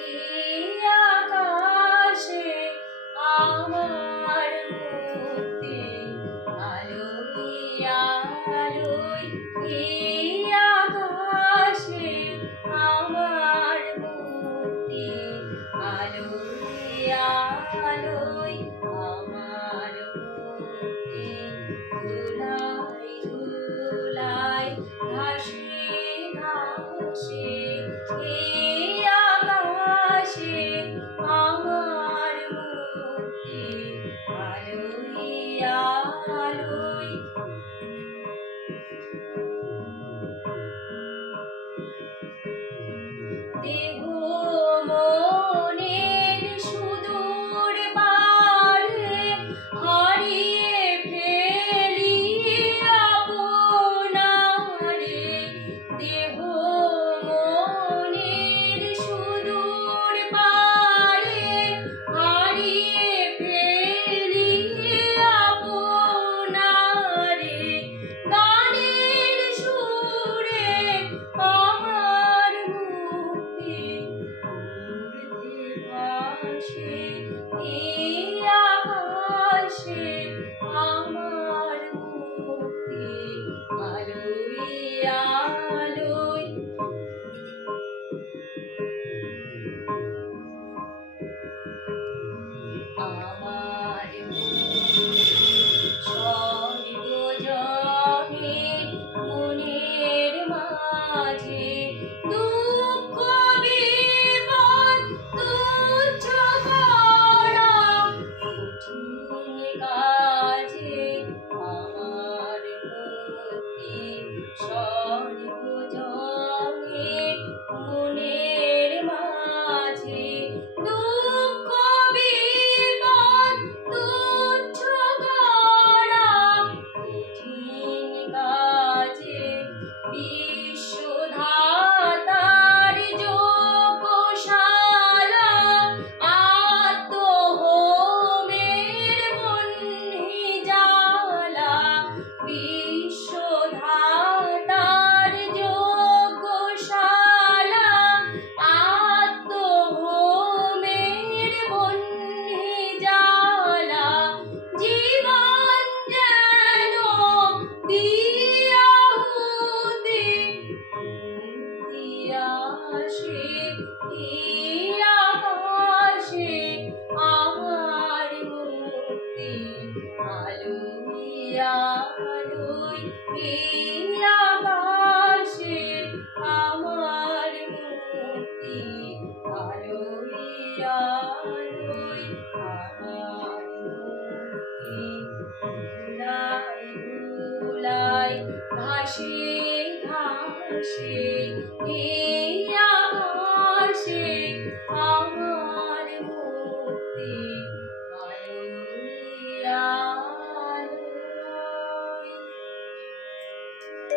এই আকাশে আমার মুক্তি, আলোয় আলোয় এই আকাশে আমার মুক্তি, আলোয় আলোয় আমার মুক্তি। ধুলায় ধুলায় ঘাসে ঘাসে এই আকাশে আমার মুক্তি, আলোয় আলোয়। দেহ মনের সুদূর পারে হারিয়ে ফেলি আপনারে, দেহ মনের সুদূর পারে হারিয়ে ফেলি আপনারে, গানের সুরে আমার মুক্তি, ঊর্ধ্বে ভাসে এই আকাশে আমার মুক্তি, আলোয় আলোয়। আমার সর্বজনে মনের মাঝে দুঃখ বিপদ তুচ্ছ করা কঠিন কাজে আমার মুক্তি, সর্বজনে মনের মাঝে দুঃখ বিপদ তুচ্ছ করা কঠিন কাজে বিশ্বধাতার যোগশালা আত্মহোমের বহ্নি জ্বালা, বিশ্বধাতার যোগশালা আত্মহোমের বহ্নি জ্বালা, জীবন যেন দিয়াহুতি, মুক্তি আসে এই আকাশে আমার মুক্তি, আলোয় আলোয় এই আকাশে আমার মুক্তি, আলোয় আলোয় আমার মুক্তি। ধুলায় ধুলায় ঘাসে ঘাসে এই আকাশে আমার মুক্তি,